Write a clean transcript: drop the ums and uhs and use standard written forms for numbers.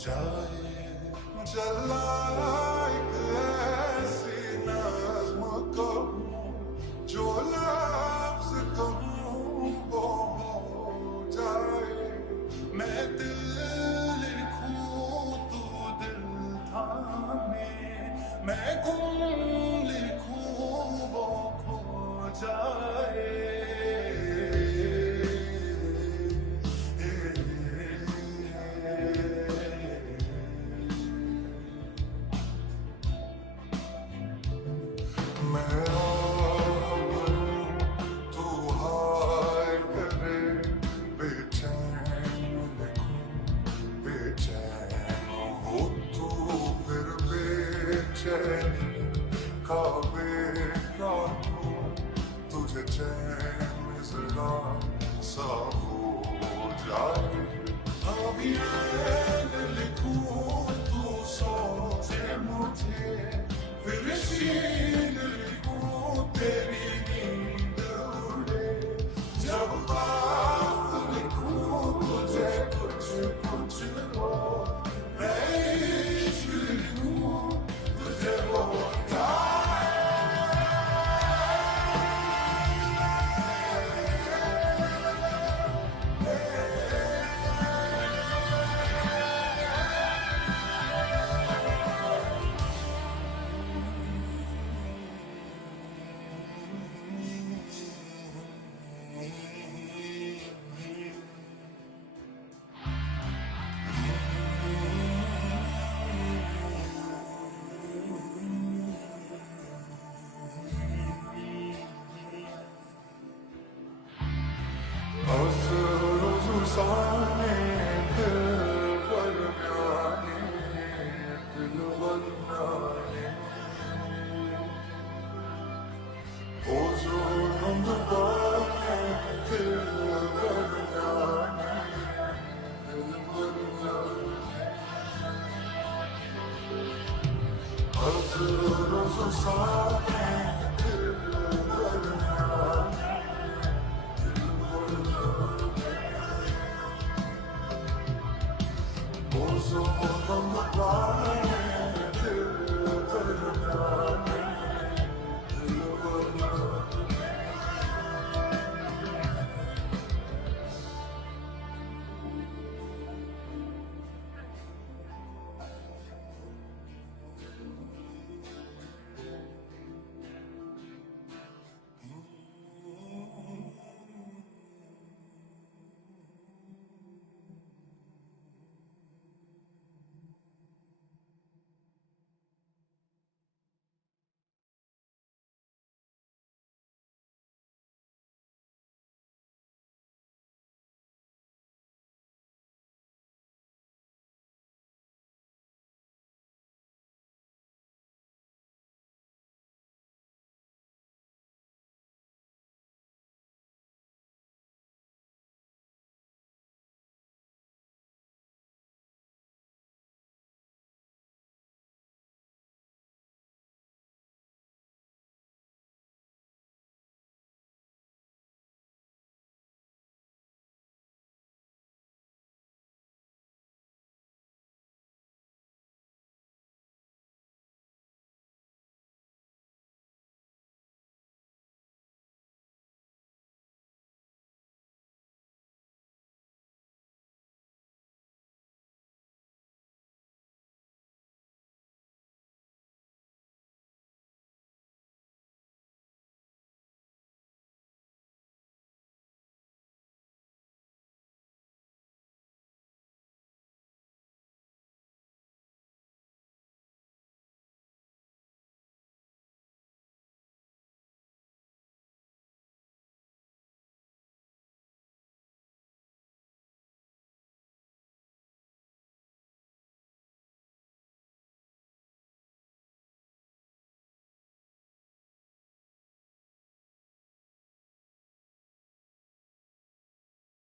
जाए चला एक ऐसी नज़्म कहूँ जो लफ्ज़ कहूँ वो हो जाए। मैं दिल लिखूँ तू दिल थामे, मैं गुम लिखूँ वो खो जाए। मैं आह भरूं तू हाय करे, बेचैन लिखूं बेचैन हो तू, फिर बेचैनी का बेकाबू तुझे चैन जरा सा हो जाए। अब ये लिखूं तू सोचे मुझे, फिर शीन लिखूं तेरी नींद उड़े। जब बात लिखूं तुझे कुछ कुछ हो, मैं इश्क लिखूं तुझे हो जाए। साने दिल पर प्याने दिल बनाने, ओ जो नंद बाने दिल पर प्याने दिल बनाने। हज़र साने